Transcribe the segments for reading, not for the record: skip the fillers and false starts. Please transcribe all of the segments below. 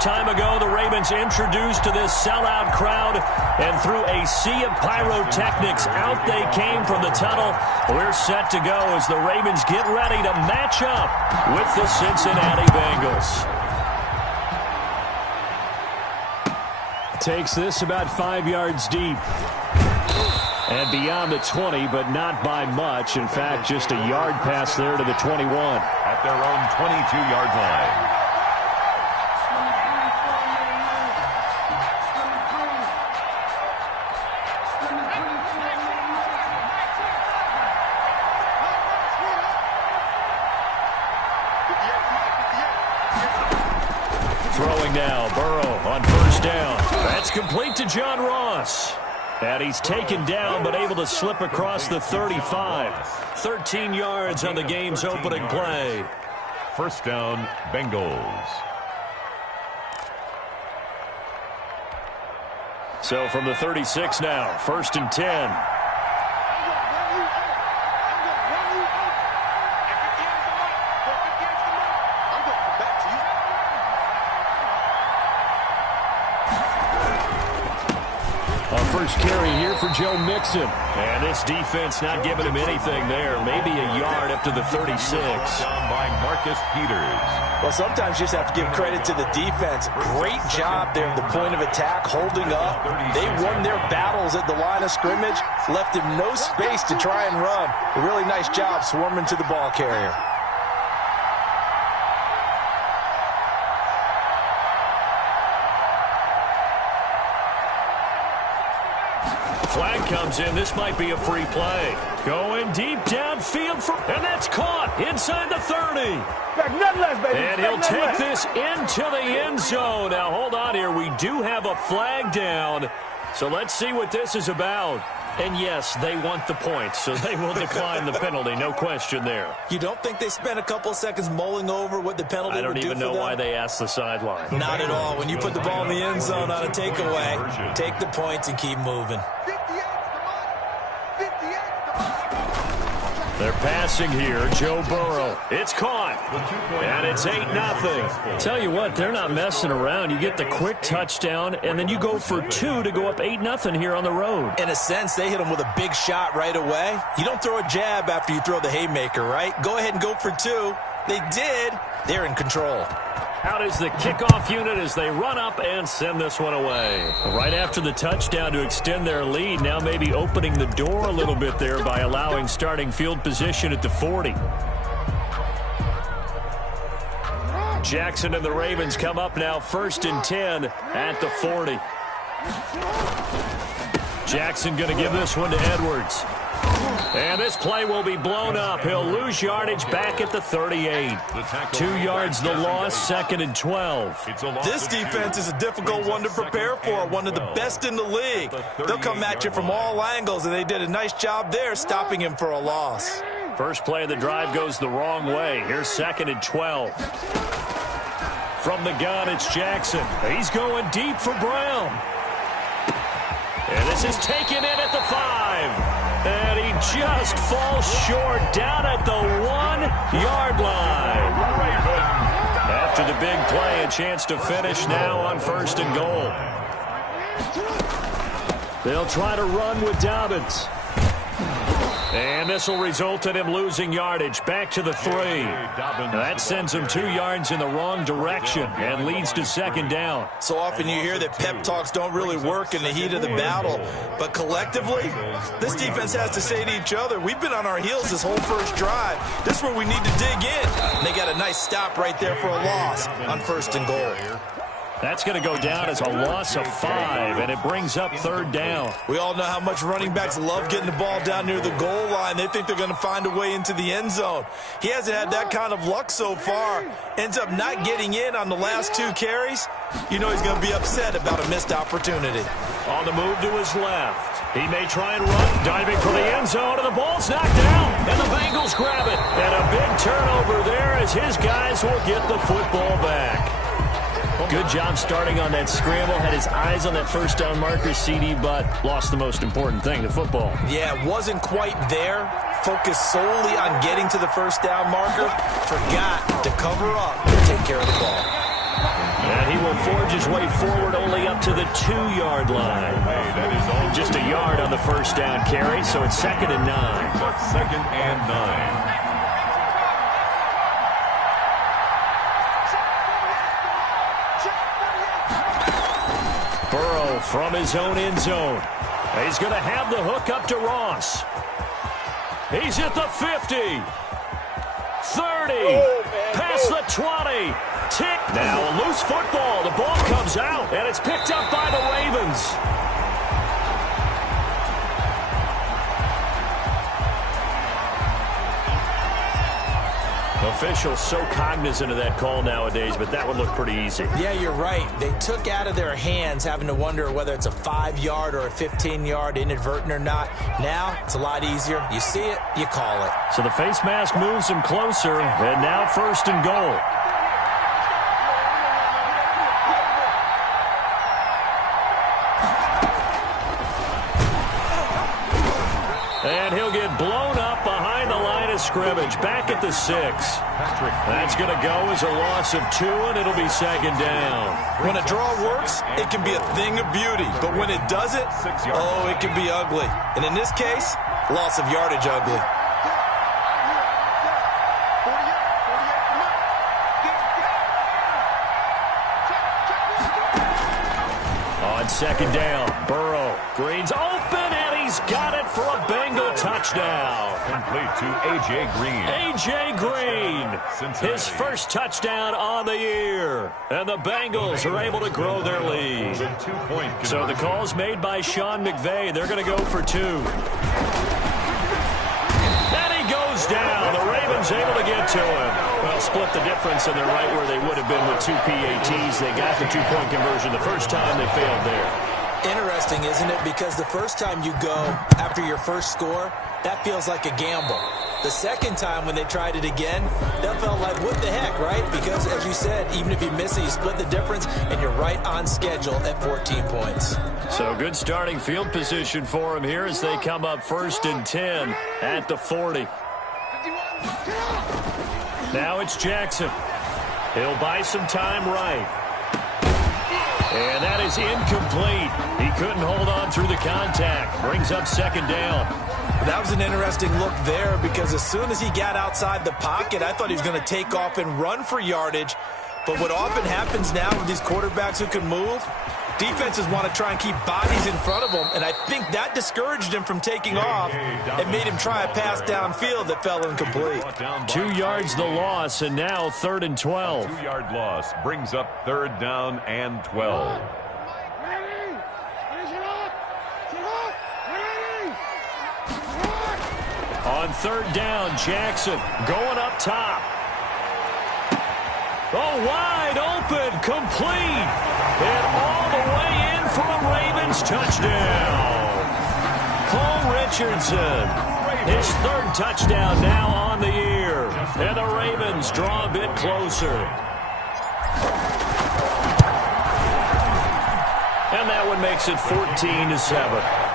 Time ago, the Ravens introduced to this sellout crowd, and through a sea of pyrotechnics, out they came from the tunnel. We're set to go as the Ravens get ready to match up with the Cincinnati Bengals. Takes this about 5 yards deep. And beyond the 20, but not by much. In fact, just a yard pass there to the 21. At their own 22-yard line. Throwing now, Burrow on first down. That's complete to John Ross. And he's taken down but able to slip across the 35. 13 yards on the game's opening play. First down, Bengals. So from the 36 now, 1st and 10. First carry here for Joe Mixon. And this defense not giving him anything there. Maybe a yard up to the 36. Down by Marcus Peters. Well, sometimes you just have to give credit to the defense. Great job there at the point of attack, holding up. They won their battles at the line of scrimmage, left him no space to try and run. A really nice job swarming to the ball carrier. Flag comes in. This might be a free play. Going deep downfield, and that's caught inside the 30. And he'll take this into the end zone. Now, hold on here. We do have a flag down. So let's see what this is about. And, yes, they want the points, so they will decline the penalty. No question there. You don't think they spent a couple of seconds mulling over what the penalty would do for them? I don't even know why they asked the sideline. Not at all. When you put the ball in the end zone on a takeaway, take the points and keep moving. They're passing here. Joe Burrow. It's caught. And it's 8-0. Tell you what, they're not messing around. You get the quick touchdown, and then you go for 2 to go up 8-0 here on the road. In a sense, they hit them with a big shot right away. You don't throw a jab after you throw the haymaker, right? Go ahead and go for 2. They did. They're in control. Out is the kickoff unit as they run up and send this one away. Right after the touchdown to extend their lead, now maybe opening the door a little bit there by allowing starting field position at the 40. Jackson and the Ravens come up now 1st and 10 at the 40. Jackson going to give this one to Edwards. And this play will be blown up. He'll lose yardage back at the 38. 2 yards the loss, 2nd and 12. This defense is a difficult one to prepare for, one of the best in the league. They'll come at you from all angles, and they did a nice job there stopping him for a loss. First play of the drive goes the wrong way. Here's 2nd and 12. From the gun, it's Jackson. He's going deep for Brown. And this is taken in at the 5. And he just falls short down at the 1-yard line. After the big play, a chance to finish now on 1st and goal. They'll try to run with Dobbins. And this will result in him losing yardage back to the 3. That sends him 2 yards in the wrong direction and leads to 2nd down. So often you hear that pep talks don't really work in the heat of the battle. But collectively, this defense has to say to each other, we've been on our heels this whole first drive. This is where we need to dig in. And they got a nice stop right there for a loss on 1st and goal. That's going to go down as a loss of 5, and it brings up 3rd down. We all know how much running backs love getting the ball down near the goal line. They think they're going to find a way into the end zone. He hasn't had that kind of luck so far. Ends up not getting in on the last 2 carries. You know he's going to be upset about a missed opportunity. On the move to his left. He may try and run, diving for the end zone, and the ball's knocked down, and the Bengals grab it. And a big turnover there as his guys will get the football back. Good job starting on that scramble. Had his eyes on that first down marker, CD, but lost the most important thing, the football. Yeah, wasn't quite there. Focused solely on getting to the first down marker. Forgot to cover up and take care of the ball. And he will forge his way forward only up to the 2-yard line. Just a yard on the first down carry, so it's 2nd and 9. Second and 9. Burrow from his own end zone. He's going to have the hook up to Ross. He's at the 50. 30. Past the 20. Tick. Now a loose football. The ball comes out, and it's picked up by the Ravens. Officials so cognizant of that call nowadays, but that would look pretty easy. Yeah, you're right. They took out of their hands having to wonder whether it's a 5-yard or a 15-yard, inadvertent or not. Now, it's a lot easier. You see it, you call it. So the face mask moves him closer, and now 1st and goal. And he'll get blown up behind the line of scrimmage, back at the 6. That's going to go as a loss of 2, and it'll be 2nd down. When a draw works, it can be a thing of beauty. But when it doesn't, oh, it can be ugly. And in this case, loss of yardage ugly. On 2nd down, Burrow. Green's open, and he's got it for a Bengal touchdown. Complete to A.J. Green. A.J. Green, his first touchdown on the year. And the Bengals are able to grow their lead. So the call's made by Sean McVay. They're going to go for 2. And he goes down. The Ravens able to get to him. Well, split the difference, and they're right where they would have been with 2 PATs. They got the 2-point conversion the first time. They failed there. Interesting, isn't it? Because the first time you go after your first score, that feels like a gamble. The second time when they tried it again, that felt like, what the heck, right? Because, as you said, even if you miss it, you split the difference, and you're right on schedule at 14 points. So good starting field position for him here as they come up 1st and 10 at the 40. Now it's Jackson. He'll buy some time right. And that is incomplete. He couldn't hold on through the contact. Brings up 2nd down. That was an interesting look there because as soon as he got outside the pocket, I thought he was going to take off and run for yardage. But what often happens now with these quarterbacks who can move, defenses want to try and keep bodies in front of them, and I think that discouraged him from taking off and made him try a pass downfield that fell incomplete. 2 yards the loss, and now 3rd and 12. 2-yard loss brings up 3rd down and 12. On 3rd down, Jackson going up top. Oh, wide open, complete. And all the way in for a Ravens touchdown. Paul Richardson, his 3rd touchdown now on the year. And the Ravens draw a bit closer. And that one makes it 14-7.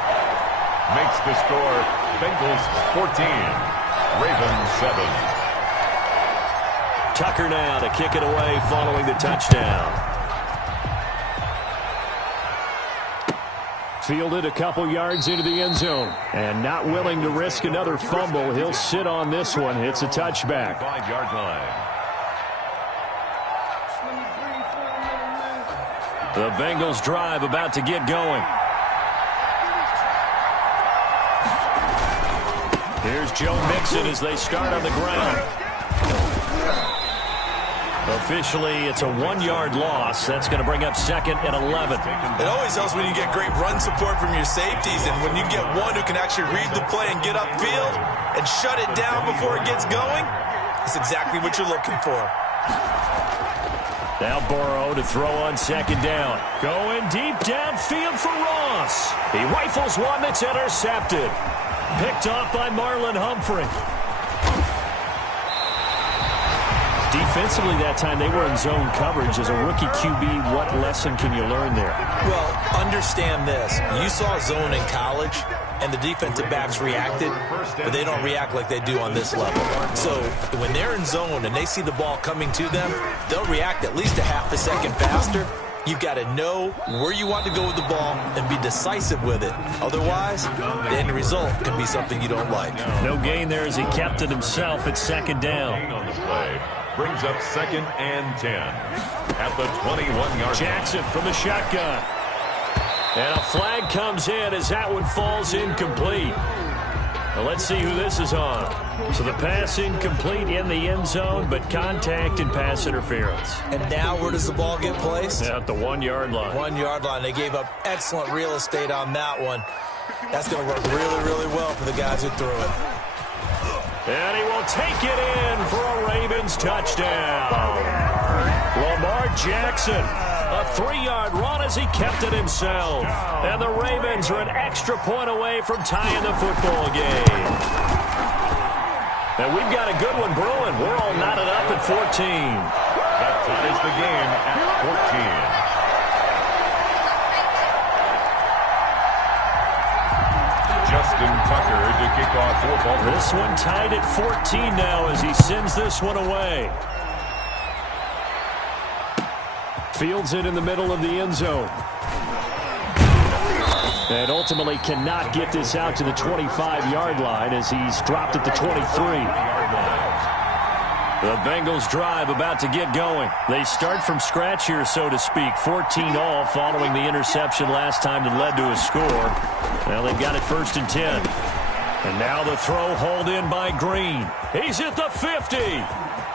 Makes the score Bengals 14, Ravens 7. Tucker now to kick it away following the touchdown. Fielded a couple yards into the end zone. And not willing to risk another fumble. He'll sit on this one. It's a touchback. 5-yard line. The Bengals drive about to get going. Here's Joe Mixon as they start on the ground. Officially, it's a 1-yard loss. That's going to bring up 2nd and 11. It always helps when you get great run support from your safeties, and when you get one who can actually read the play and get upfield and shut it down before it gets going, that's exactly what you're looking for. Now Burrow to throw on 2nd down. Going deep downfield for Ross. He rifles one that's intercepted. Picked off by Marlon Humphrey. Defensively that time, they were in zone coverage. As a rookie QB, what lesson can you learn there? Well, understand this. You saw zone in college, and the defensive backs reacted, but they don't react like they do on this level. So when they're in zone and they see the ball coming to them, they'll react at least a half a second faster. You've got to know where you want to go with the ball and be decisive with it. Otherwise, the end result can be something you don't like. No gain there as he kept it himself at second down. On the play brings up 2nd and 10 at the 21-yard line. Jackson from the shotgun. And a flag comes in as that one falls incomplete. Well, let's see who this is on. So the pass incomplete in the end zone, but contact and pass interference. And now where does the ball get placed? At the 1-yard line. 1-yard line. They gave up excellent real estate on that one. That's going to work really, really well for the guys who threw it. And he will take it in for a Ravens touchdown. Lamar Jackson, a 3-yard run as he kept it himself. And the Ravens are an extra point away from tying the football game. And we've got a good one brewing. We're all knotted up at 14. That ties the game at 14. Justin Tucker to kick off football. This one tied at 14 now as he sends this one away. Fields it in the middle of the end zone. And ultimately cannot get this out to the 25-yard line as he's dropped at the 23. The Bengals drive about to get going. They start from scratch here, so to speak. 14 all following the interception last time that led to a score. Well, they've got it 1st and 10. And now the throw hauled in by Green. He's at the 50,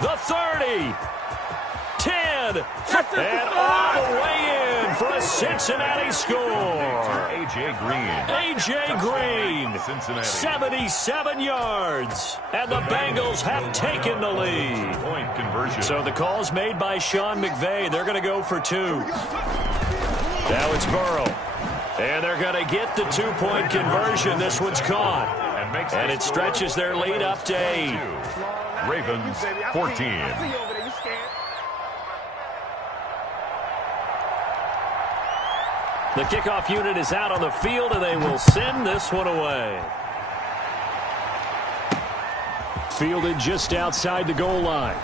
the 30, 10, and all the way in for a Cincinnati score. A.J. Green. A.J. Green, Cincinnati. 77 yards, and the Bengals have taken the lead. Point conversion. So the call's made by Sean McVay. They're going to go for 2. Now it's Burrow. And they're going to get the 2-point conversion. This one's caught. And it stretches their lead up to 8. Ravens 14. The kickoff unit is out on the field, and they will send this one away. Fielded just outside the goal line.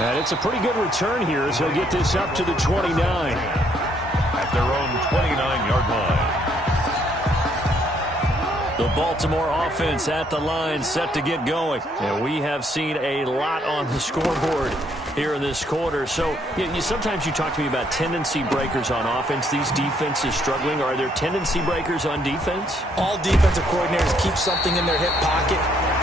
And it's a pretty good return here as he'll get this up to the 29. At their own 29-yard line. The Baltimore offense at the line, set to get going. And we have seen a lot on the scoreboard here in this quarter. So sometimes you talk to me about tendency breakers on offense. These defenses struggling. Are there tendency breakers on defense? All defensive coordinators keep something in their hip pocket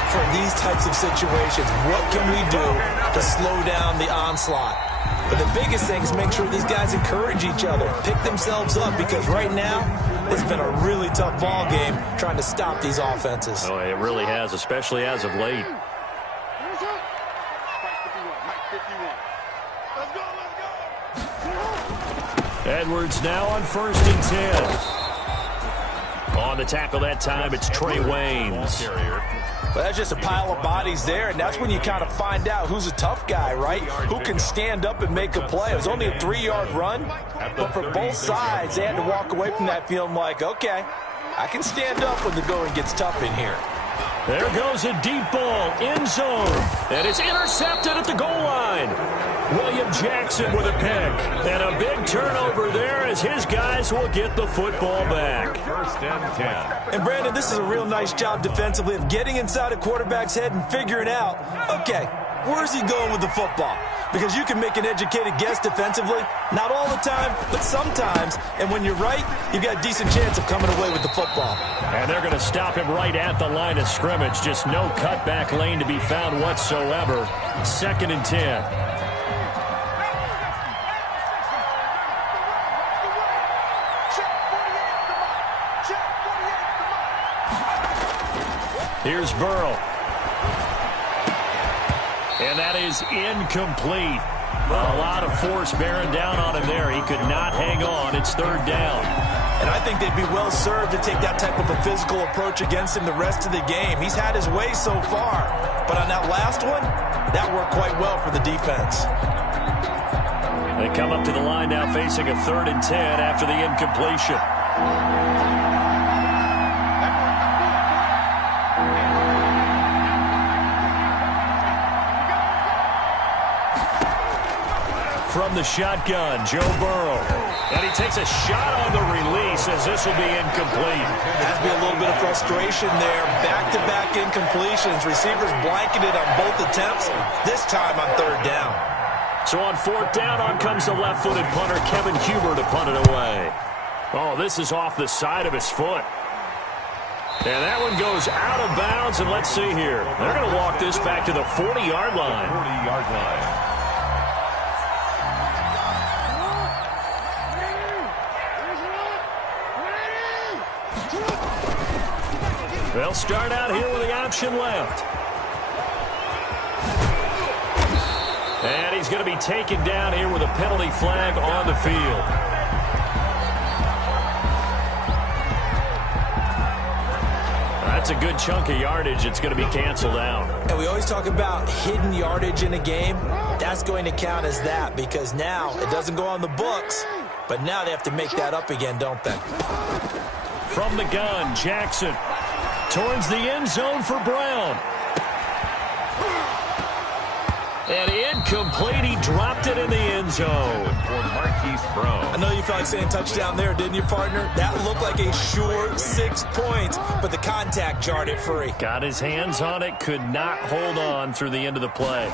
for these types of situations. What can we do to slow down the onslaught? But the biggest thing is make sure these guys encourage each other, pick themselves up, because right now it's been a really tough ball game trying to stop these offenses. Oh, it really has, especially as of late. Edwards now on 1st and 10. On the tackle that time, it's Trey Waynes. But that's just a pile of bodies there, and that's when you kind of find out who's a tough guy, right? Who can stand up and make a play. It was only a 3-yard run, but for both sides, they had to walk away from that feeling like, okay, I can stand up when the going gets tough in here. There goes a deep ball, end zone, and it's intercepted at the goal line. William Jackson with a pick, and a big turnover there as his guys will get the football back. 1st and 10. And Brandon, this is a real nice job defensively of getting inside a quarterback's head and figuring out, okay, where's he going with the football? Because you can make an educated guess defensively, not all the time, but sometimes. And when you're right, you've got a decent chance of coming away with the football. And they're going to stop him right at the line of scrimmage. Just no cutback lane to be found whatsoever. 2nd and 10. Here's Burrow. And that is incomplete. A lot of force bearing down on him there. He could not hang on. It's 3rd down. And I think they'd be well served to take that type of a physical approach against him the rest of the game. He's had his way so far. But on that last one, that worked quite well for the defense. They come up to the line now facing a 3rd and 10 after the incompletion. From the shotgun, Joe Burrow. And he takes a shot on the release as this will be incomplete. Has to be a little bit of frustration there. Back-to-back incompletions. Receivers blanketed on both attempts, this time on third down. So on fourth down, on comes the left-footed punter, Kevin Huber, to punt it away. Oh, this is off the side of his foot. And that one goes out of bounds, and let's see here. They're going to walk this back to the 40-yard line. 40-yard line. They'll start out here with the option left. And he's going to be taken down here with a penalty flag on the field. That's a good chunk of yardage. It's going to be canceled out. And we always talk about hidden yardage in a game. That's going to count as that because now it doesn't go on the books, but now they have to make that up again, don't they? From the gun, Jackson. Towards the end zone for Brown. And incomplete. He dropped it in the end zone. For Marquise Brown. I know you felt like saying touchdown there, didn't you, partner? That looked like a sure 6 points, but the contact jarred it free. Got his hands on it, could not hold on through the end of the play.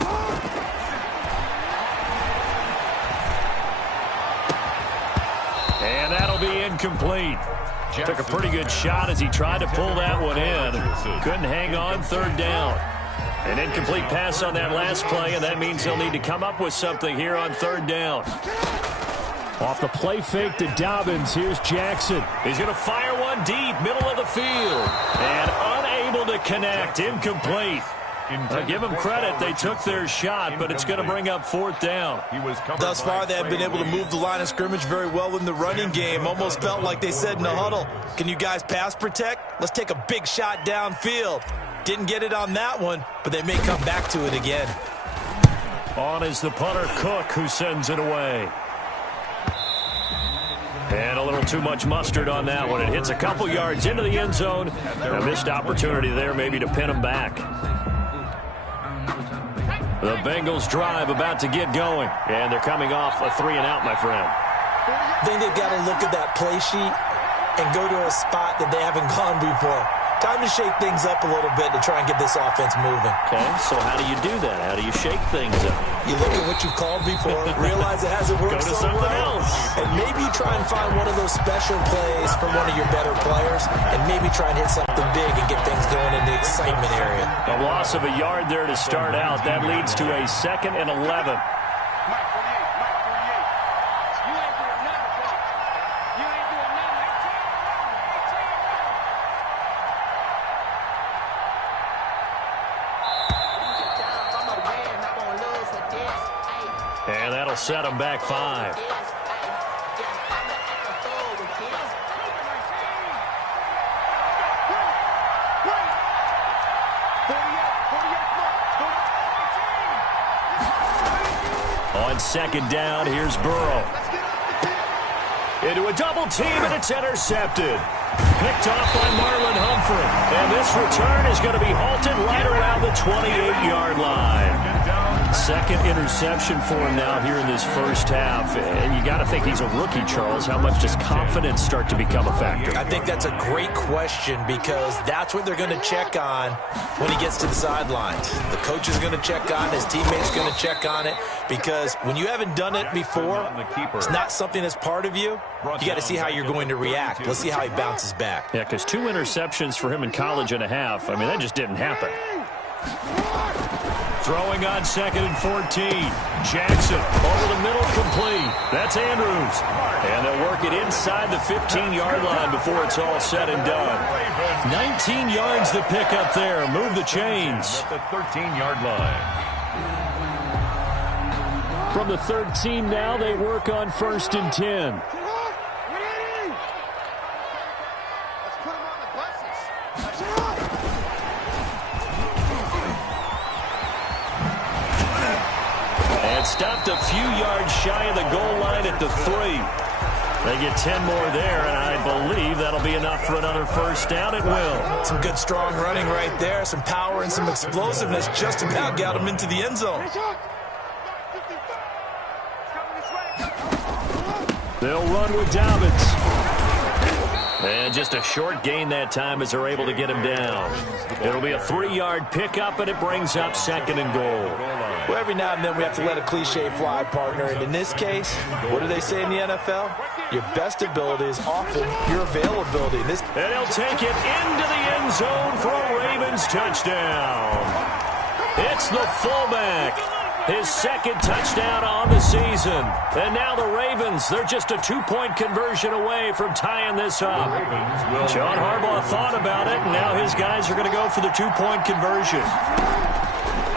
And that'll be incomplete. Took a pretty good shot as he tried to pull that one in. Couldn't hang on, third down. An incomplete pass on that last play, and that means they'll need to come up with something here on third down. Off the play fake to Dobbins, here's Jackson. He's going to fire one deep, middle of the field. And unable to connect, incomplete. I'll give them credit. They took their shot, but it's going to bring up fourth down. Thus far, they have been able to move the line of scrimmage very well in the running game. Almost felt like they said in the huddle, can you guys pass protect? Let's take a big shot downfield. Didn't get it on that one, but they may come back to it again. On is the punter, Cook, who sends it away. And a little too much mustard on that one. It hits a couple yards into the end zone. A missed opportunity there maybe to pin him back. The Bengals drive about to get going. And they're coming off a 3-and-out, my friend. I think they've got to look at that play sheet and go to a spot that they haven't gone before. Time to shake things up a little bit to try and get this offense moving. Okay, so how do you do that? How do you shake things up? You look at what you've called before, realize it hasn't worked so well, and maybe try and find one of those special plays from one of your better players, and maybe try and hit something big and get things going in the excitement area. A loss of a yard there to start out. That leads to a 2nd and 11. And that'll set them back 5. On second down, here's Burrow. Into a double team, and it's intercepted. Picked off by Marlon Humphrey. And this return is going to be halted right around the 28-yard line. Second interception for him now here in this first half. And you got to think he's a rookie, Charles. How much does confidence start to become a factor? I think that's a great question because that's what they're going to check on when he gets to the sidelines. The coach is going to check on it. His teammates are going to check on it because when you haven't done it before, it's not something that's part of you. You got to see how you're going to react. Let's see how he bounces back. Yeah, because 2 interceptions for him in college and a half. I mean, that just didn't happen. Throwing on 2nd and 14. Jackson over the middle, complete. That's Andrews. And they'll work it inside the 15-yard line before it's all said and done. 19 yards to pick up there. Move the chains. At the 13-yard line. From the 13 now, they work on 1st and 10. Stopped a few yards shy of the goal line at the 3. They get 10 more there, and I believe that'll be enough for another first down. It will. Some good, strong running right there. Some power and some explosiveness just about got him into the end zone. They'll run with Dobbins. And just a short gain that time as they're able to get him down. It'll be a 3-yard pickup, and it brings up 2nd and goal. Well, every now and then we have to let a cliche fly, partner. And in this case, what do they say in the NFL? Your best ability is often your availability. And he'll take it into the end zone for a Ravens touchdown. It's the fullback. His 2nd touchdown on the season. And now the Ravens, they're just a 2-point conversion away from tying this up. John Harbaugh thought about it, and now his guys are going to go for the 2-point conversion.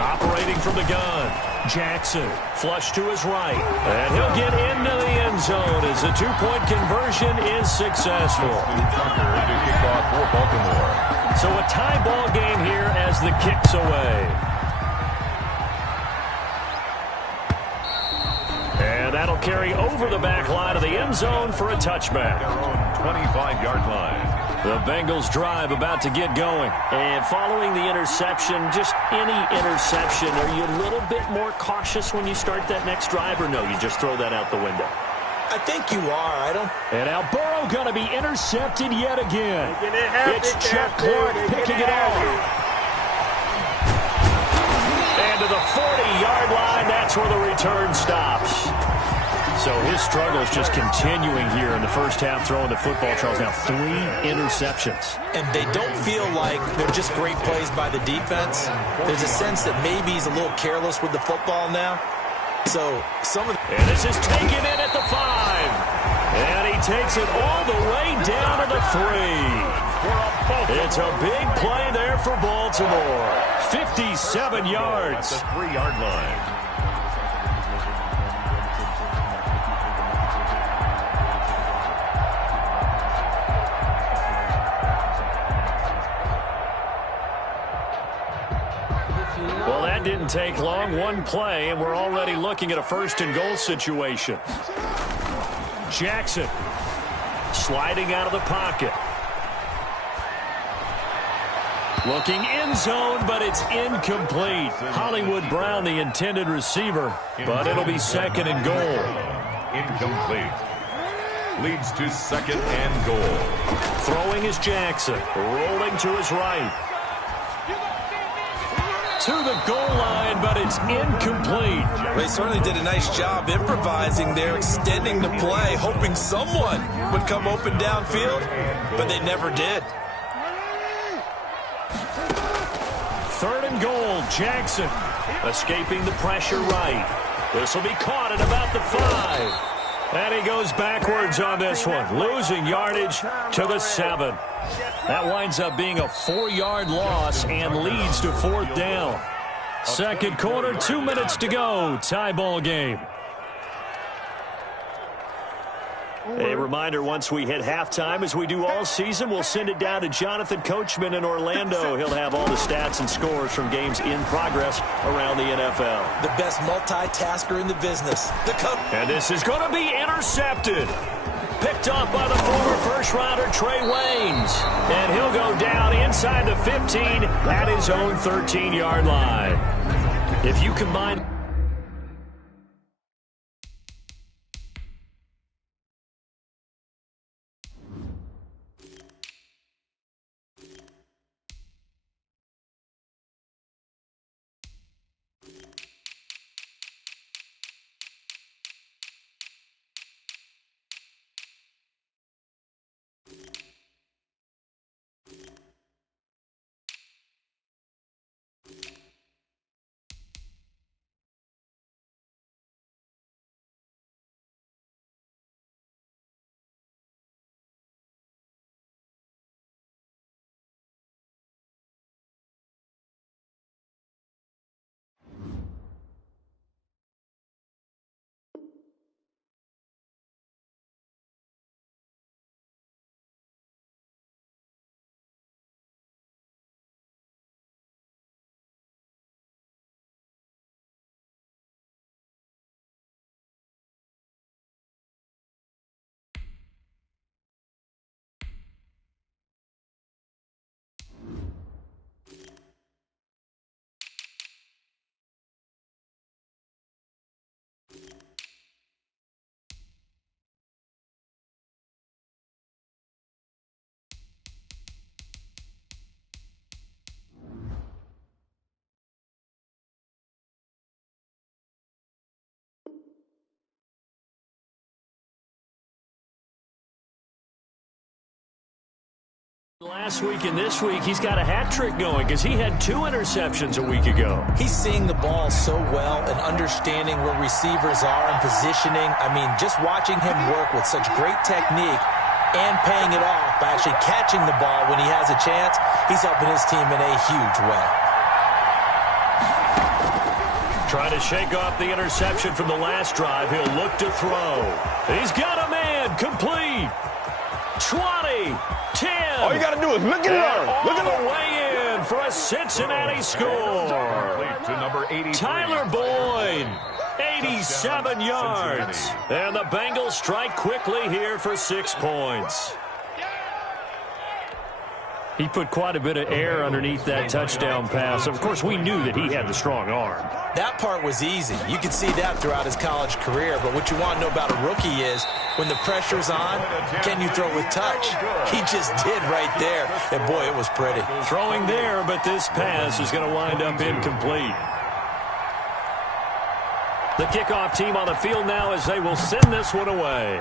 Operating from the gun, Jackson, flush to his right. And he'll get into the end zone as the 2-point conversion is successful. So a tie ball game here as the kick's away. And that'll carry over the back line of the end zone for a touchback. 25-yard line. The Bengals drive about to get going. And following the interception, just any interception, are you a little bit more cautious when you start that next drive, or no, you just throw that out the window? I think you are. And now Burrow going to be intercepted yet again. It's Chuck Clark picking it off. And to the 40-yard line, that's where the return stops. So his struggles just continuing here in the first half throwing the football, Charles. Now 3 interceptions. And they don't feel like they're just great plays by the defense. There's a sense that maybe he's a little careless with the football now. So some of and this is taken in at the 5. And he takes it all the way down to the 3. It's a big play there for Baltimore. 57 yards. At the 3-yard line. Well, that didn't take long. 1 play, and we're already looking at a 1st and goal situation. Jackson sliding out of the pocket. Looking in zone, but it's incomplete. Hollywood Brown, the intended receiver, but it'll be 2nd and goal. Incomplete. Leads to 2nd and goal. Throwing is Jackson. Rolling to his right. To the goal line, but it's incomplete. They certainly did a nice job improvising there, extending the play, hoping someone would come open downfield, but they never did. 3rd and goal, Jackson escaping the pressure right. This will be caught at about the 5. And he goes backwards on this one, losing yardage to the 7. That winds up being a 4-yard loss and leads to 4th down. 2nd quarter, 2 minutes to go. Tie ball game. A reminder, once we hit halftime, as we do all season, we'll send it down to Jonathan Coachman in Orlando. He'll have all the stats and scores from games in progress around the NFL. The best multitasker in the business. And this is going to be intercepted. Picked off by the former first-rounder Trey Waynes. And he'll go down inside the 15 at his own 13-yard line. If you combine... Last week and this week, he's got a hat trick going because he had 2 interceptions a week ago. He's seeing the ball so well and understanding where receivers are and positioning. I mean, just watching him work with such great technique and paying it off by actually catching the ball when he has a chance, he's helping his team in a huge way. Trying to shake off the interception from the last drive. He'll look to throw. He's got a man. Complete. 20, 10. All you got to do is look and learn. Look and learn. Way in for a Cincinnati score. To number 83. Tyler Boyd, 87 yards. And the Bengals strike quickly here for 6 points. He put quite a bit of air underneath that touchdown pass. Of course, we knew that he had the strong arm. That part was easy. You could see that throughout his college career. But what you want to know about a rookie is when the pressure's on, can you throw with touch? He just did right there. And, boy, it was pretty. Throwing there, but this pass is going to wind up incomplete. The kickoff team on the field now as they will send this one away.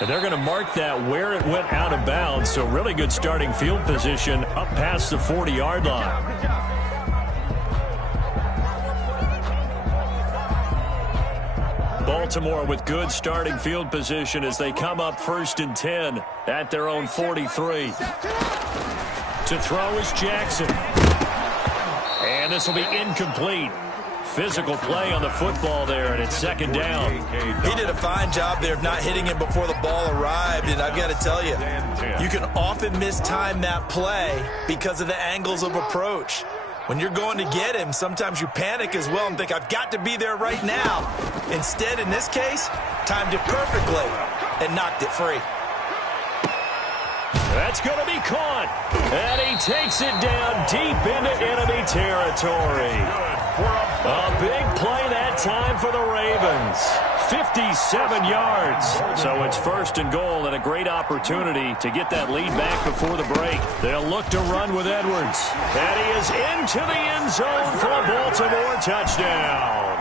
And they're going to mark that where it went out of bounds. So really good starting field position up past the 40-yard line. Baltimore with good starting field position as they come up 1st and 10 at their own 43. To throw is Jackson. And this will be incomplete. Physical play on the football there, and it's 2nd down. He did a fine job there of not hitting him before the ball arrived, and I've got to tell you, you can often mistime that play because of the angles of approach. When you're going to get him, sometimes you panic as well and think, I've got to be there right now. Instead, in this case, timed it perfectly and knocked it free. That's going to be caught, and he takes it down deep into enemy territory. A big play that time for the Ravens. 57 yards. So it's 1st and goal and a great opportunity to get that lead back before the break. They'll look to run with Edwards. And he is into the end zone for a Baltimore touchdown.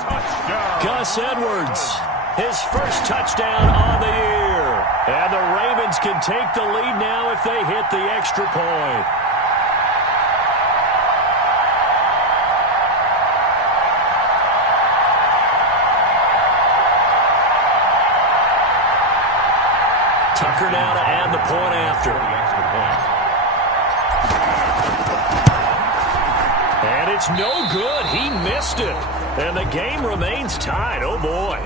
Gus Edwards, his first touchdown on the year. And the Ravens can take the lead now if they hit the extra point. Tucker now to add the point after. And it's no good. He missed it. And the game remains tied. Oh, boy.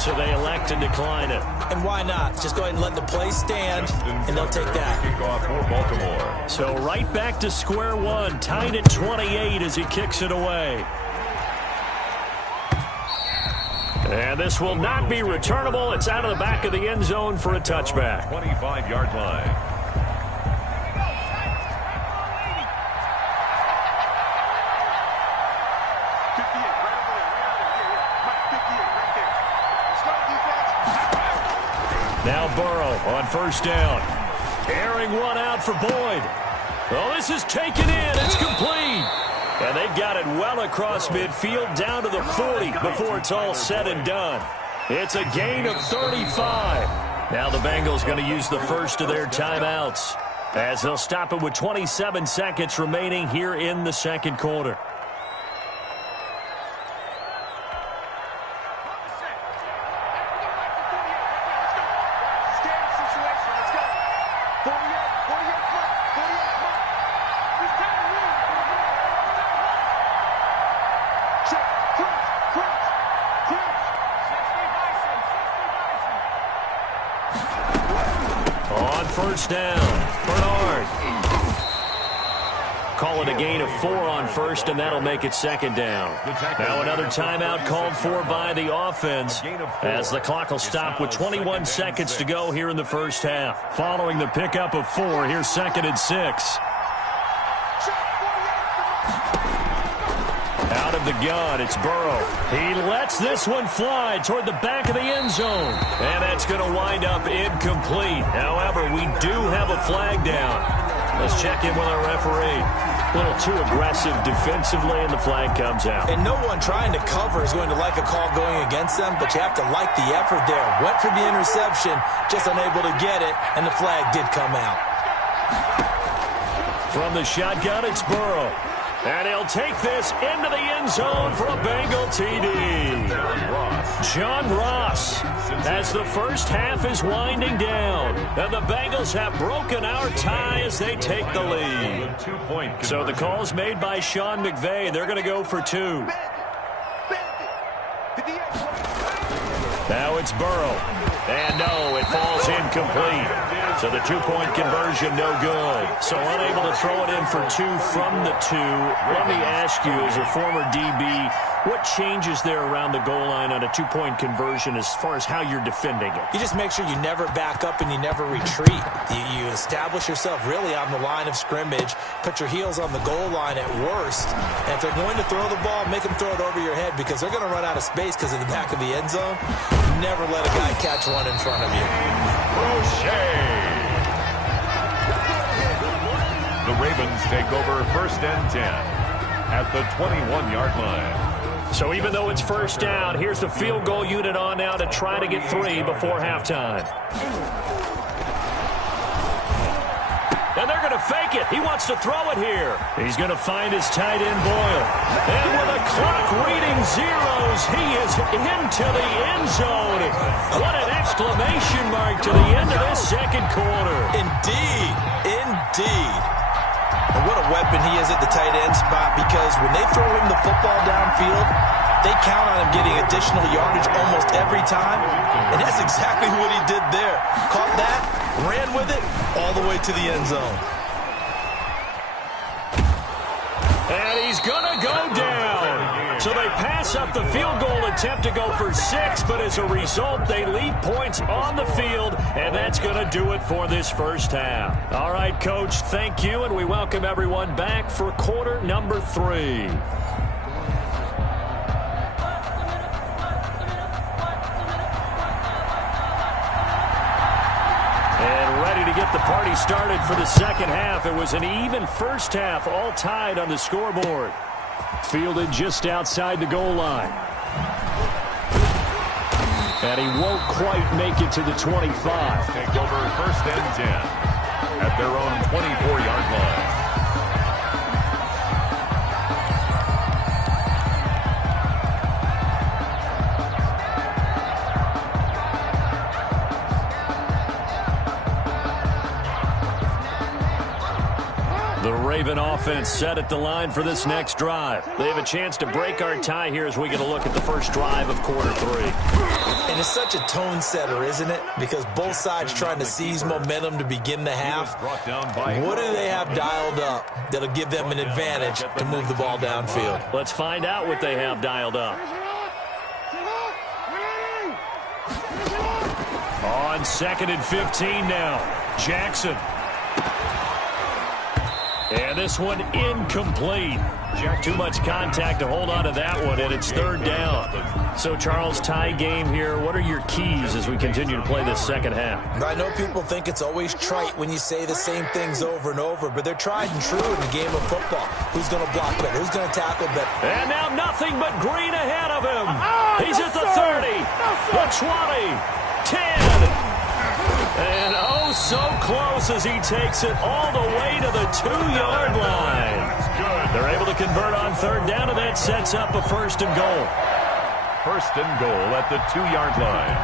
So they elect to decline it. And why not? Just go ahead and let the play stand, and they'll take that. Kickoff for Baltimore. So right back to square one, tied at 28 as he kicks it away. And this will not be returnable. It's out of the back of the end zone for a touchback. 25-yard line. Now Burrow on 1st down. Airing one out for Boyd. Oh, this is taken in. It's complete. And they've got it well across midfield down to the 40 before it's all said and done. It's a gain of 35. Now the Bengals going to use the first of their timeouts as they'll stop it with 27 seconds remaining here in the 2nd quarter. On 1st down, Bernard. Call it a gain of 4 on 1st, and that'll make it 2nd down. Now another timeout called for by the offense as the clock will stop with 21 seconds to go here in the 1st half. Following the pickup of 4, here's 2nd and 6. Out of the gun, it's Burrow. He lets this one fly toward the back of the end zone. And that's going to wind up incomplete. However, we do have a flag down. Let's check in with our referee. A little too aggressive defensively, and the flag comes out. And no one trying to cover is going to like a call going against them, but you have to like the effort there. Went for the interception, just unable to get it, and the flag did come out. From the shotgun, it's Burrow. And he'll take this into the end zone for a Bengal TD. John Ross, as the first half is winding down. And the Bengals have broken our tie as they take the lead. So the call's made by Sean McVay. They're going to go for 2. Now it's Burrow. And no, it falls incomplete. So the 2-point conversion, no good. So unable to throw it in for 2 from the 2. Let me ask you, as a former DB, what changes there around the goal line on a 2-point conversion as far as how you're defending it? You just make sure you never back up and you never retreat. You establish yourself really on the line of scrimmage, put your heels on the goal line at worst. And if they're going to throw the ball, make them throw it over your head because they're going to run out of space because of the back of the end zone. Never let a guy catch one in front of you. Crochet. The Ravens take over 1st and 10 at the 21-yard line. So even though it's first down, here's the field goal unit on now to try to get 3 before halftime. And they're going to fake it. He wants to throw it here. He's going to find his tight end, Boyle. And with the clock reading zeros, he is into the end zone. What an exclamation mark to the end of this second quarter. Indeed. Indeed. And what a weapon he is at the tight end spot because when they throw him the football downfield, they count on him getting additional yardage almost every time. And that's exactly what he did there. Caught that, ran with it, all the way to the end zone. And he's going to go down. So they pass up the field goal attempt to go for 6, but as a result, they leave points on the field, and that's going to do it for this first half. All right, Coach, thank you, and we welcome everyone back for quarter number 3. Get the party started for the second half. It was an even first half, all tied on the scoreboard. Fielded just outside the goal line. And he won't quite make it to the 25. Take over 1st and 10 at their own 24-yard line. The Raven offense set at the line for this next drive. They have a chance to break our tie here as we get a look at the first drive of quarter 3. And it's such a tone setter, isn't it? Because both sides trying to seize momentum to begin the half. What do they have dialed up that'll give them an advantage to move the ball downfield? Let's find out what they have dialed up. On 2nd and 15 now. Jackson. And this one incomplete. Too much contact to hold on to that one, and it's 3rd down. So, Charles, tie game here. What are your keys as we continue to play this second half? I know people think it's always trite when you say the same things over and over, but they're tried and true in the game of football. Who's going to block better? Who's going to tackle better? And now nothing but green ahead of him. He's at the 30, the 20, 10. And oh, so close as he takes it all the way to the 2-yard line. They're able to convert on 3rd down, and that sets up a 1st and goal. 1st and goal at the 2-yard line.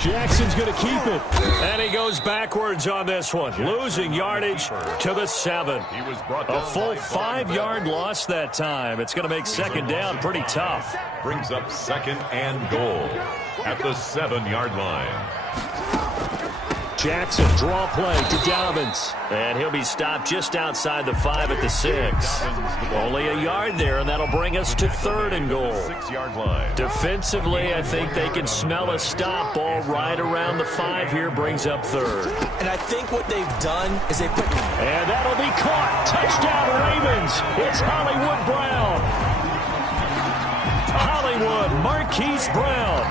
Jackson's going to keep it. And he goes backwards on this one, losing yardage to the 7. A full 5-yard loss that time. It's going to make 2nd down pretty tough. Brings up 2nd and goal at the 7-yard line. Jackson, draw play to Dobbins. And he'll be stopped just outside the 5 at the 6. Only a yard there, and that'll bring us to 3rd and goal. 6-yard line. Defensively, I think they can smell a stop ball right around the 5 here, brings up 3rd. And I think what they've done is they put... And that'll be caught. Touchdown, Ravens. It's Hollywood Brown. Hollywood Marquise Brown.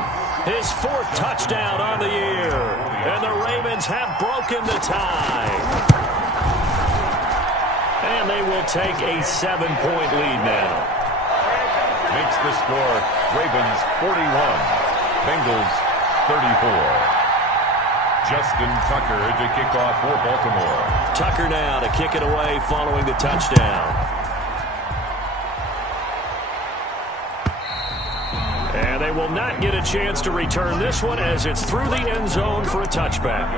His 4th touchdown on the year. And the Ravens have broken the tie. And they will take a 7-point lead now. makes the score Ravens 41, Bengals 34. Justin Tucker to kick off for Baltimore. Tucker now to kick it away following the touchdown. And they will not get a chance to return this one as it's through the end zone for a touchback.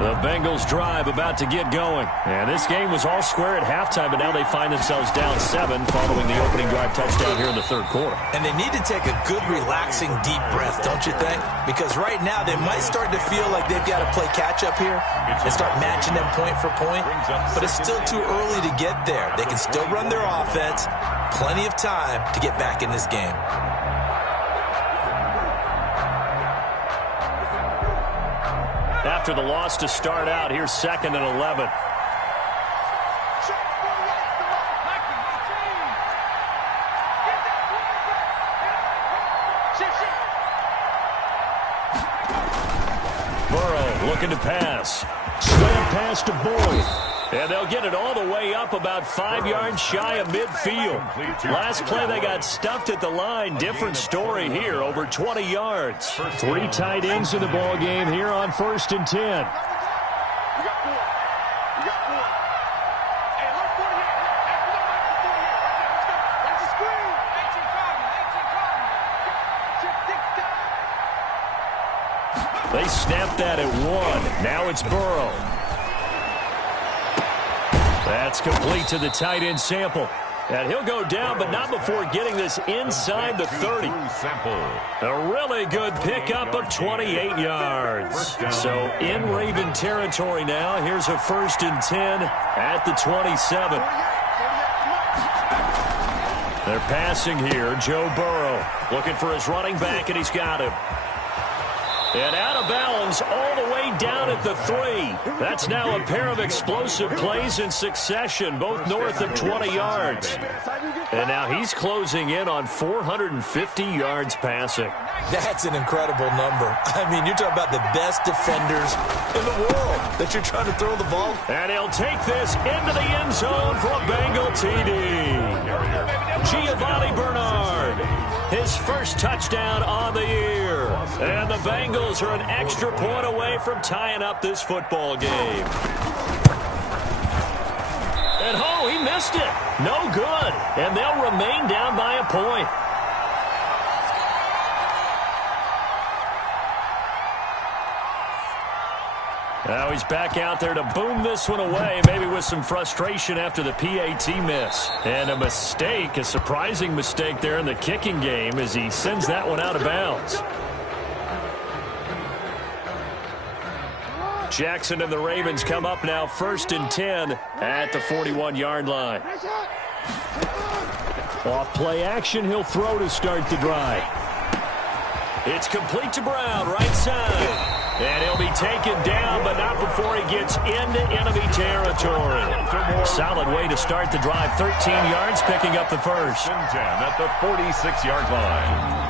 The Bengals drive about to get going. And this game was all square at halftime, but now they find themselves down 7 following the opening drive touchdown here in the third quarter. And they need to take a good, relaxing, deep breath, don't you think? Because right now they might start to feel like they've got to play catch-up here and start matching them point for point. But it's still too early to get there. They can still run their offense. Plenty of time to get back in this game. After the loss to start out, here's 2nd and 11. Burrow looking to pass. Slant pass to Boyd. And they'll get it all the way up about 5 yards shy of midfield. Last play they got stuffed at the line. Different story here, over 20 yards. 3 tight ends in the ball game here on 1st and 10. They snapped that at 1. Now it's Burrow. That's complete to the tight end Sample. And he'll go down, but not before getting this inside the 30. A really good pickup of 28 yards. So in Raven territory now. Here's a 1st and 10 at the 27. They're passing here. Joe Burrow looking for his running back, and he's got him. And out of bounds all the way down at the 3. That's now a pair of explosive plays in succession, both north of 20 yards. And now he's closing in on 450 yards passing. That's an incredible number. I mean, you're talking about the best defenders in the world that you're trying to throw the ball. And he'll take this into the end zone for a Bengal TD. Giovanni Bernard, his first touchdown on the year. And the Bengals are an extra point away from tying up this football game. And oh, he missed it. No good. And they'll remain down by a point. Now he's back out there to boom this one away, maybe with some frustration after the PAT miss. And a mistake, a surprising mistake there in the kicking game as he sends that one out of bounds. Jackson and the Ravens come up now 1st and 10 at the 41-yard line. Off play action, he'll throw to start the drive. It's complete to Brown, right side. And he'll be taken down, but not before he gets into enemy territory. Solid way to start the drive. 13 yards, picking up the first. 10 at the 46-yard line.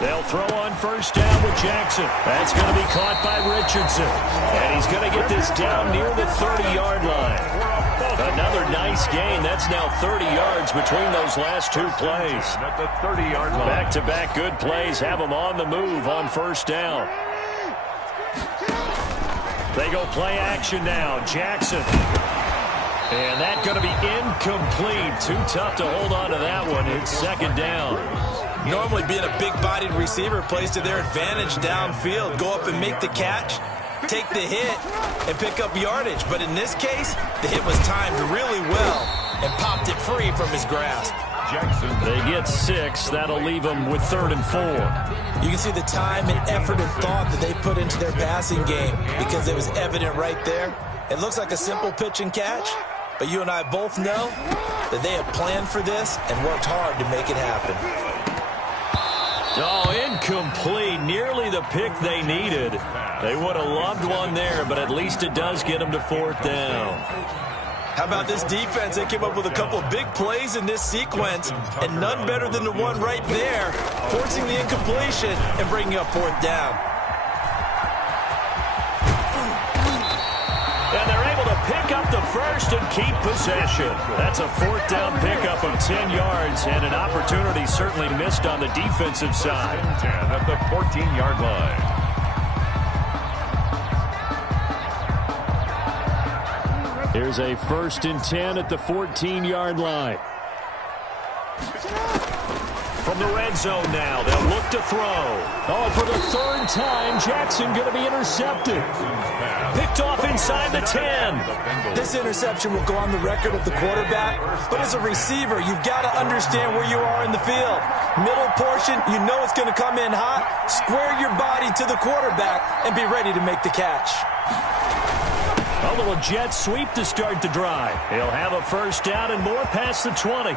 They'll throw on 1st down with Jackson. That's going to be caught by Richardson. And he's going to get this down near the 30-yard line. Another nice gain. That's now 30 yards between those last 2 plays. At the 30-yard line. Back-to-back good plays have them on the move on 1st down. They go play action now. Jackson. And that's going to be incomplete. Too tough to hold on to that one. It's 2nd down. Normally being a big-bodied receiver plays to their advantage downfield. Go up and make the catch, take the hit, and pick up yardage. But in this case, the hit was timed really well and popped it free from his grasp. Jackson. They get 6. That'll leave them with 3rd and 4. You can see the time and effort and thought that they put into their passing game because it was evident right there. It looks like a simple pitch and catch, but you and I both know that they have planned for this and worked hard to make it happen. Oh, incomplete. Nearly the pick they needed. They would have loved one there, but at least it does get them to 4th down. How about this defense? They came up with a couple of big plays in this sequence, and none better than the one right there, forcing the incompletion and bringing up 4th down. up the first and keep possession. That's a fourth down pickup of 10 yards and an opportunity certainly missed on the defensive side. 10 at the 14-yard line. Here's a 1st and 10 at the 14-yard line. From the red zone now, they'll look to throw. Oh, for the third time, Jackson going to be intercepted. Picked off inside the 10. This interception will go on the record of the quarterback, but as a receiver, you've got to understand where you are in the field. Middle portion, you know it's going to come in hot. Square your body to the quarterback and be ready to make the catch. A little jet sweep to start the drive. He'll have a first down and more past the 20.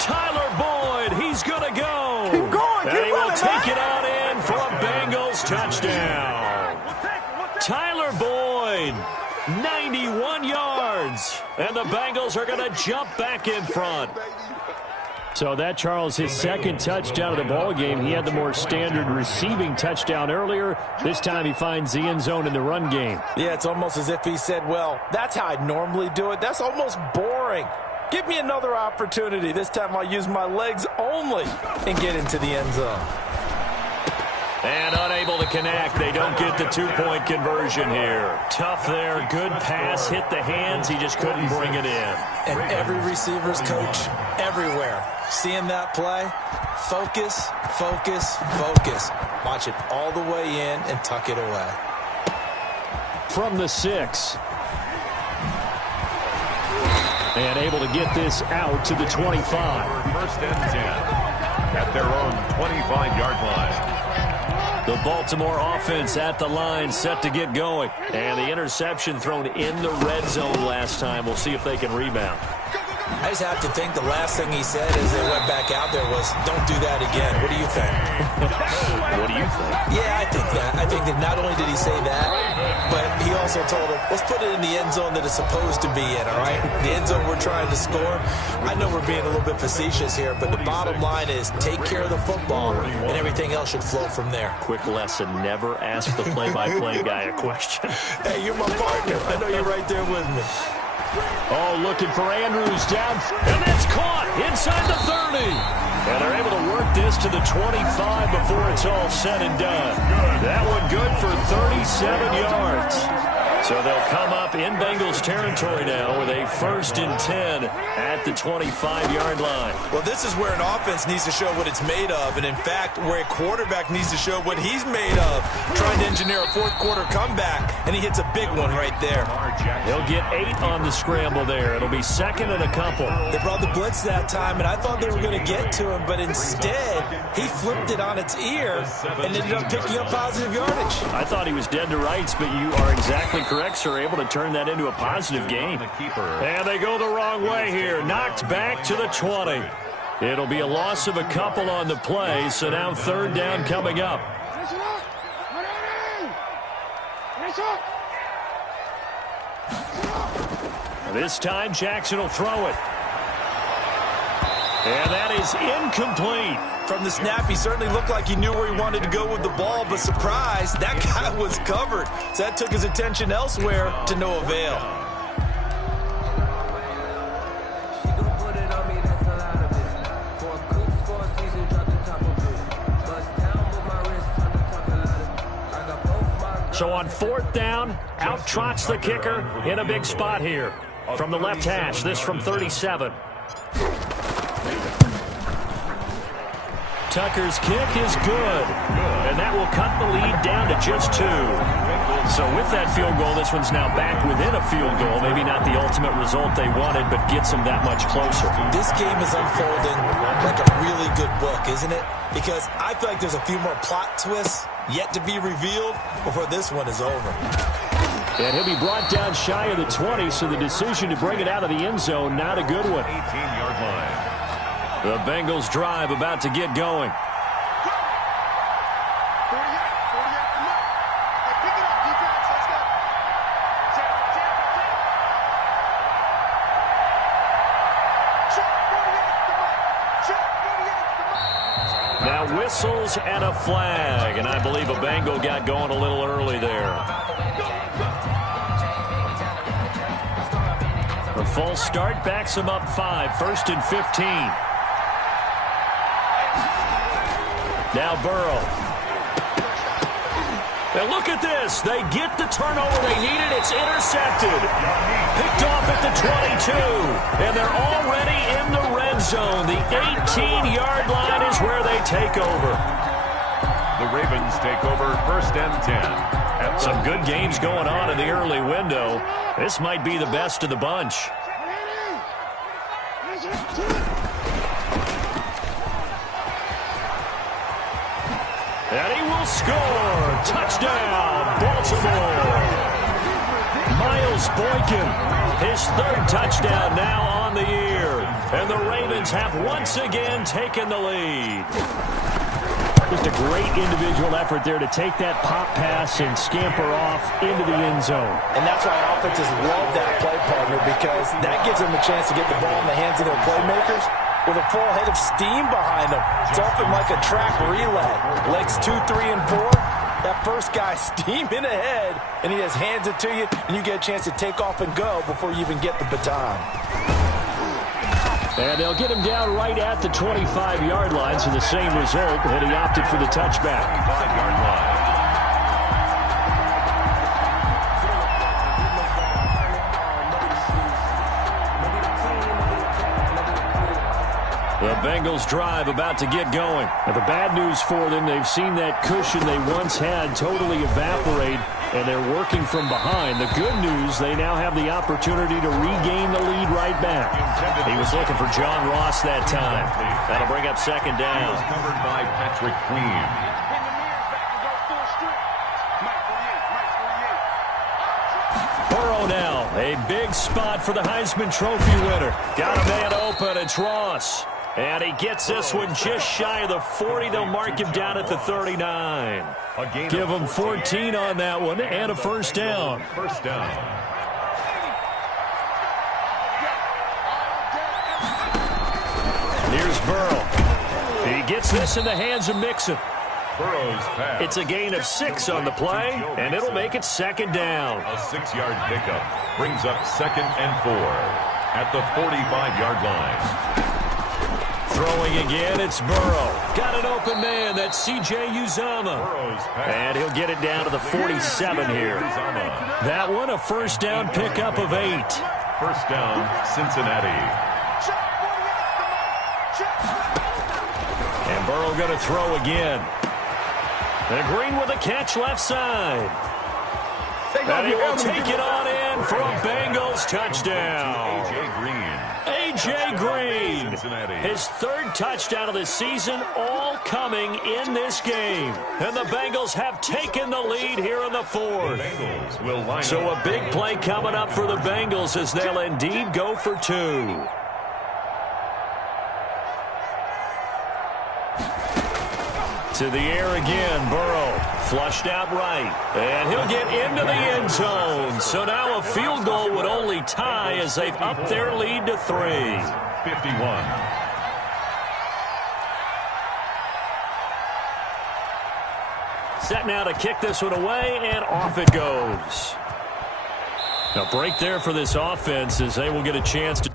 Tyler Boyd, he's going to go. Keep going, and he will running, take man. it out in for a Bengals touchdown. Tyler Boyd, 91 yards. And the Bengals are going to jump back in front. So that, Charles, his second touchdown of the ball game. He had the more standard receiving touchdown earlier. This time he finds the end zone in the run game. Yeah, it's almost as if he said, well, that's how I normally do it. That's almost boring. Give me another opportunity. This time I'll use my legs only and get into the end zone. And unable to connect. They don't get the two-point conversion here. Tough there. Good pass. Hit the hands. He just couldn't bring it in. And every receiver's coach everywhere. Seeing that play, focus, focus, focus. Watch it all the way in and tuck it away. From the 6. And able to get this out to the 25. 1st and 10 at their own 25-yard line. The Baltimore offense at the line, set to get going. And the interception thrown in the red zone last time. We'll see if they can rebound. I just have to think the last thing he said as they went back out there was, don't do that again. What do you think? What do you think? Yeah, I think that. I think that not only did he say that, but he also told him, let's put it in the end zone that it's supposed to be in, all right? The end zone we're trying to score. I know we're being a little bit facetious here, but the bottom line is take care of the football, and everything else should flow from there. Quick lesson, never ask the play-by-play guy a question. Hey, you're my partner. I know you're right there with me. Oh, looking for Andrews down. And that's caught inside the 30. And they're able to work this to the 25 before it's all said and done. That one good for 37 yards. So they'll come up in Bengals territory now with a 1st and 10 at the 25-yard line. Well, this is where an offense needs to show what it's made of, and in fact, where a quarterback needs to show what he's made of. Trying to engineer a fourth-quarter comeback, and he hits a big one right there. They'll get 8 on the scramble there. It'll be 2nd and a couple. They brought the blitz that time, and I thought they were going to get to him, but instead, he flipped it on its ear and ended up picking up positive yardage. I thought he was dead to rights, but you are exactly correct, sir. Able to turn that into a positive game. And they go the wrong way here. Knocked back to the 20. It'll be a loss of a couple on the play, so now 3rd down coming up. This time, Jackson will throw it. And that is incomplete. From the snap, he certainly looked like he knew where he wanted to go with the ball, but surprise, that guy was covered. So that took his attention elsewhere to no avail. So on 4th down, out trots the kicker in a big spot here. From the left hash, this from 37. Tucker's kick is good. And that will cut the lead down to just 2. So with that field goal, this one's now back within a field goal. Maybe not the ultimate result they wanted, but gets them that much closer. This game is unfolding like a really good book, isn't it? Because I feel like there's a few more plot twists yet to be revealed before this one is over. And he'll be brought down shy of the 20, so the decision to bring it out of the end zone, not a good one. 18-yard line. The Bengals drive about to get going. Now whistles and a flag, and I believe a Bengal got going a little early there. The full start backs him up 5, 1st and 15. Now Burrow. And look at this. They get the turnover they needed. It's intercepted. Picked off at the 22. And they're already in the red zone. The 18-yard line is where they take over. The Ravens take over 1st and 10. Some good games going on in the early window. This might be the best of the bunch. And he will score. Touchdown, Baltimore. Miles Boykin, his 3rd touchdown now on the year. And the Ravens have once again taken the lead. Just a great individual effort there to take that pop pass and scamper off into the end zone. And that's why offenses love that play partner, because that gives them a chance to get the ball in the hands of their playmakers with a full head of steam behind them. It's often like a track relay. Legs 2, 3, and 4. That first guy steaming ahead, and he just hands it to you, and you get a chance to take off and go before you even get the baton. And they'll get him down right at the 25-yard line, so the same result, and he opted for the touchback. 5-yard line. The Bengals drive about to get going. Now, the bad news for them, they've seen that cushion they once had totally evaporate, and they're working from behind. The good news, they now have the opportunity to regain the lead right back. He was looking for John Ross that time. That'll bring up 2nd down. He was covered by Patrick Queen. Burrow now, a big spot for the Heisman Trophy winner. Got a man open, it's Ross. And he gets this one just shy of the 40. They'll mark him down at the 39. Give him 14 on that one and a 1st down. 1st down. Here's Burrow. He gets this in the hands of Mixon. Burrow's pass. It's a gain of 6 on the play, and it'll make it 2nd down. A 6-yard pickup brings up 2nd and 4 at the 45-yard line. Throwing again, it's Burrow. Got an open man, that's C.J. Uzomah. And he'll get it down to the 47 here. That one, a 1st down pickup of 8. 1st down, Cincinnati. And Burrow going to throw again. And Green with a catch left side. And he will take it on in for a Bengals touchdown. A.J. Green, his 3rd touchdown of the season, all coming in this game. And the Bengals have taken the lead here in the 4th. So a big play coming up for the Bengals as they'll indeed go for 2. To the air again, Burrow. Flushed out right. And he'll get into the end zone. So now a field goal would only tie as they've upped their lead to 3. 51. Set now to kick this one away, and off it goes. A break there for this offense as they will get a chance to...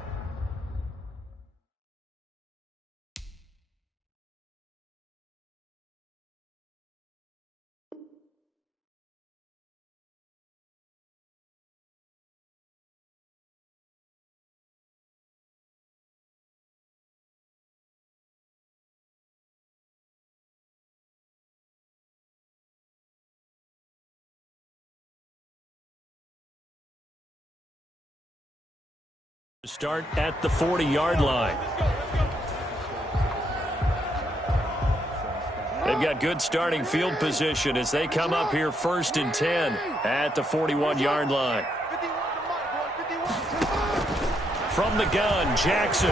Start at the 40-yard line. They've got good starting field position as they come up here 1st and 10 at the 41-yard line. From the gun, Jackson.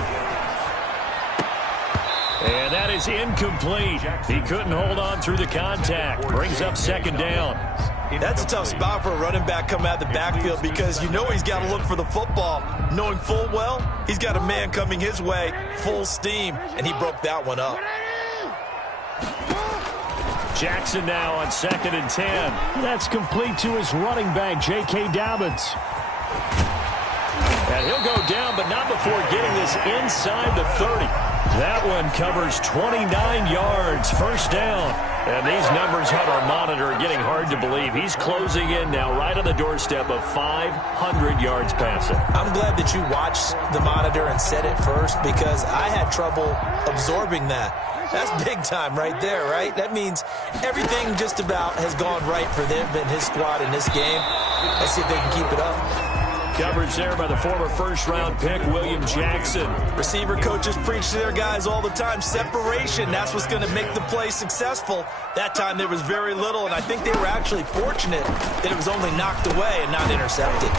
And that is incomplete. He couldn't hold on through the contact. Brings up 2nd down. That's a tough spot for a running back coming out of the backfield because you know he's got to look for the football, knowing full well he's got a man coming his way, full steam, and he broke that one up. Jackson now on 2nd and 10. That's complete to his running back, J.K. Dobbins. And he'll go down, but not before getting this inside the 30. That one covers 29 yards, first down. And these numbers on our monitor are getting hard to believe. He's closing in now right on the doorstep of 500 yards passing. I'm glad that you watched the monitor and said it first because I had trouble absorbing that. That's big time right there, right? That means everything just about has gone right for them and his squad in this game. Let's see if they can keep it up. Coverage there by the former first-round pick, William Jackson. Receiver coaches preach to their guys all the time. Separation, that's what's going to make the play successful. That time there was very little, and I think they were actually fortunate that it was only knocked away and not intercepted.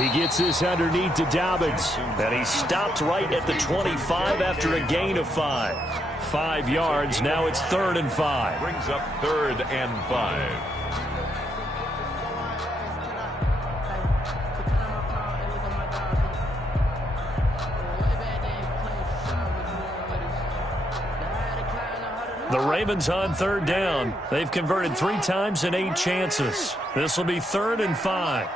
He gets this underneath to Dobbins, and he stopped right at the 25 after a gain of 5. 5 yards, now it's 3rd and 5. Brings up 3rd and 5. The Ravens on 3rd down. They've converted 3 times in 8 chances. This will be 3rd and 5.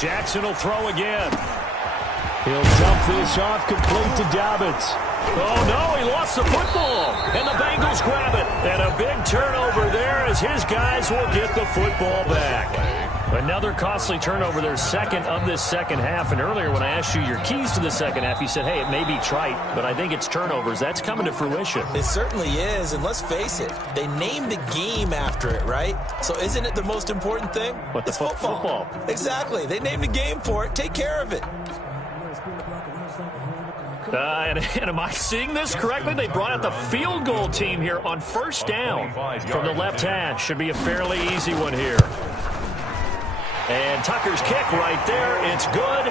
Jackson will throw again. He'll dump this off complete to Dobbins. Oh, no, he lost the football. And the Bengals grab it. And a big turnover there as his guys will get the football back. Another costly turnover, their second of this second half. And earlier when I asked you your keys to the second half, you said, hey, it may be trite, but I think it's turnovers. That's coming to fruition. It certainly is, and let's face it, they named the game after it, right? So isn't it the most important thing? What, it's football. Exactly. They named the game for it. Take care of it. And am I seeing this correctly? They brought out the field goal team here on 1st down from the left hash. Should be a fairly easy one here. And Tucker's kick right there. It's good.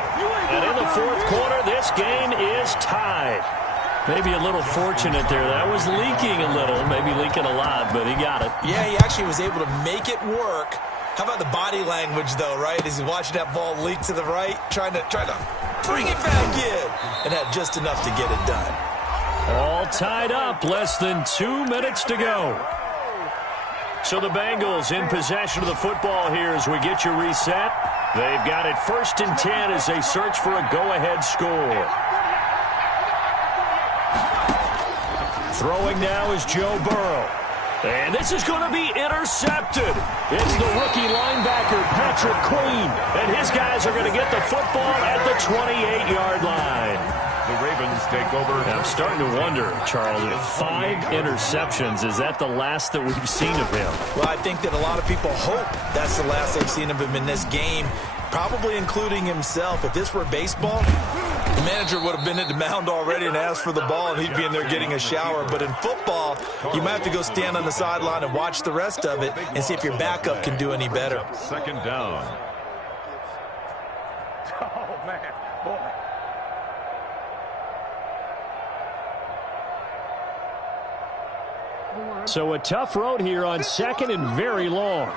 And in the 4th quarter, this game is tied. Maybe a little fortunate there. That was leaking a little, maybe leaking a lot, but he got it. Yeah, he actually was able to make it work. How about the body language, though, right? As he's watching that ball leak to the right, trying to bring it back in, and had just enough to get it done. All tied up, less than 2 minutes to go. So the Bengals in possession of the football here as we get you reset. They've got it 1st and 10 as they search for a go-ahead score. Throwing now is Joe Burrow. And this is going to be intercepted. It's the rookie linebacker, Patrick Queen. And his guys are going to get the football at the 28-yard line. The Ravens take over. And I'm starting to wonder, Charles, 5 interceptions. Is that the last that we've seen of him? Well, I think that a lot of people hope that's the last they've seen of him in this game, probably including himself. If this were baseball, the manager would have been at the mound already and asked for the ball, and he'd be in there getting a shower. But in football, you might have to go stand on the sideline and watch the rest of it and see if your backup can do any better. 2nd down. Oh, man. Boy. So a tough road here on 2nd and very long.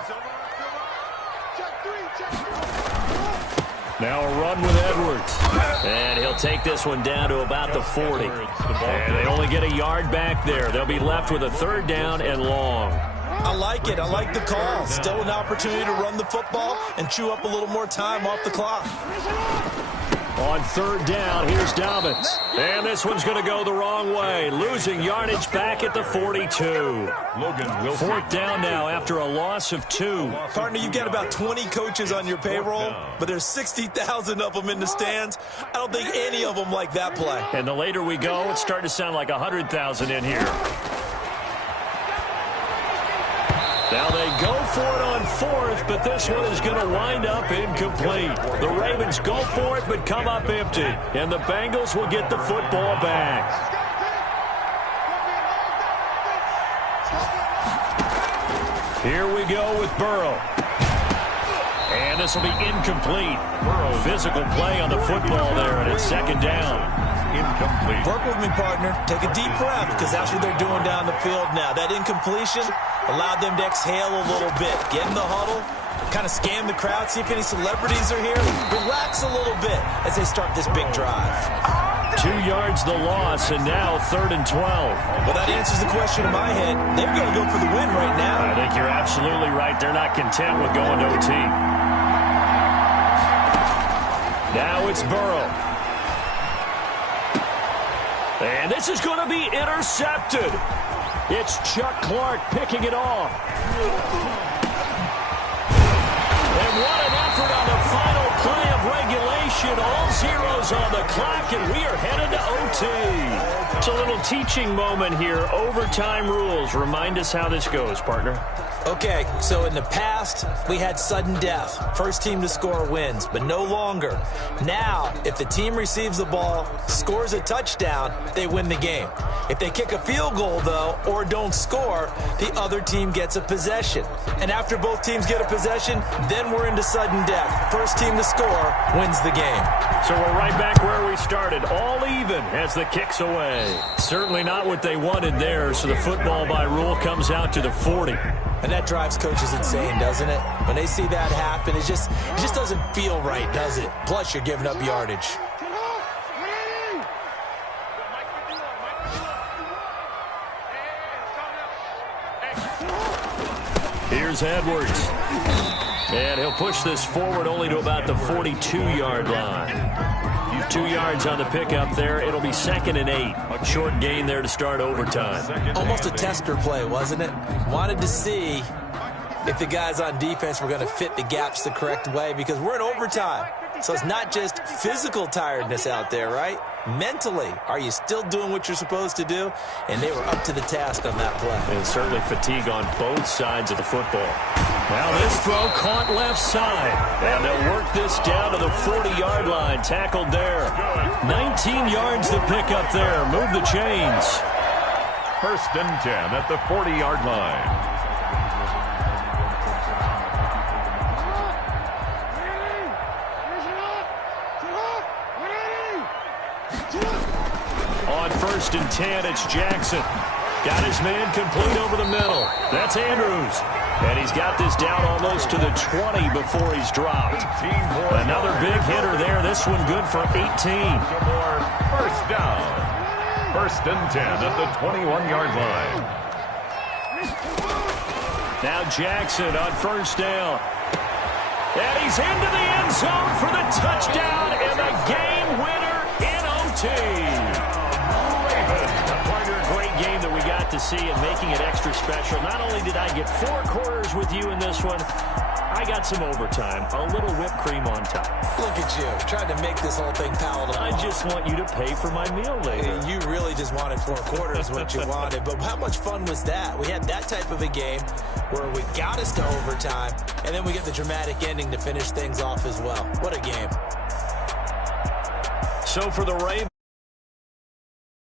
Now a run with Edwards. And he'll take this one down to about the 40. And they only get a yard back there. They'll be left with a 3rd down and long. I like it. I like the call. Still an opportunity to run the football and chew up a little more time off the clock. On 3rd down, here's Dobbins. And this one's going to go the wrong way. Losing yardage back at the 42. Logan Wilson. 4th down now after a loss of 2. Partner, you've got about 20 coaches on your payroll, but there's 60,000 of them in the stands. I don't think any of them like that play. And the later we go, it's starting to sound like 100,000 in here. Now they go for it on 4th, but this one is going to wind up incomplete. The Ravens go for it, but come up empty. And the Bengals will get the football back. Here we go with Burrow. And this will be incomplete. Physical play on the football there, and it's 2nd down. Incomplete. Work with me, partner. Take a deep breath, because that's what they're doing down the field now. That incompletion allowed them to exhale a little bit. Get in the huddle, kind of scan the crowd, see if any celebrities are here. Relax a little bit as they start this big drive. 2 yards the loss, and now 3rd and 12. Well, that answers the question in my head. They've got to go for the win right now. I think you're absolutely right. They're not content with going to OT. Now it's Burrow. And this is going to be intercepted. It's Chuck Clark picking it off. And what an effort on the final play of regulation. All zeros on the clock, and we are headed to OT. It's a little teaching moment here. Overtime rules. Remind us how this goes, partner. Okay, so in the past, we had sudden death. First team to score wins, but no longer. Now, if the team receives the ball, scores a touchdown, they win the game. If they kick a field goal, though, or don't score, the other team gets a possession. And after both teams get a possession, then we're into sudden death. First team to score wins the game. So we're right back where we started, all even as the kick's away. Certainly not what they wanted there, so the football by rule comes out to the 40. And that drives coaches insane, doesn't it? When they see that happen, it just doesn't feel right, does it? Plus, you're giving up yardage. Here's Edwards. And he'll push this forward only to about the 42-yard line. 2 yards on the pickup there. It'll be 2nd and 8. A short gain there to start overtime. Almost a tester play, wasn't it? Wanted to see if the guys on defense were going to fit the gaps the correct way, because we're in overtime. So it's not just physical tiredness out there, right? Mentally, are you still doing what you're supposed to do? And they were up to the task on that play. And certainly fatigue on both sides of the football. Now this throw caught left side. And they'll work this down to the 40-yard line. Tackled there. 19 yards to pick up there. Move the chains. 1st and 10 at the 40-yard line. On 1st and 10, it's Jackson. Got his man complete over the middle. That's Andrews. And he's got this down almost to the 20 before he's dropped. Another big hitter there. This one good for 18. 1st down. 1st and 10 at the 21-yard line. Now Jackson on 1st down. And he's into the end zone for the touchdown and the game winner in OT. Game that we got to see and making it extra special. Not only did I get 4 quarters with you in this one, I got some overtime, a little whipped cream on top. Look at you, trying to make this whole thing palatable. I just want you to pay for my meal later. You really just wanted 4 quarters what you wanted, but how much fun was that? We had that type of a game where we got us to overtime, and then we get the dramatic ending to finish things off as well. What a game. So for the Ravens,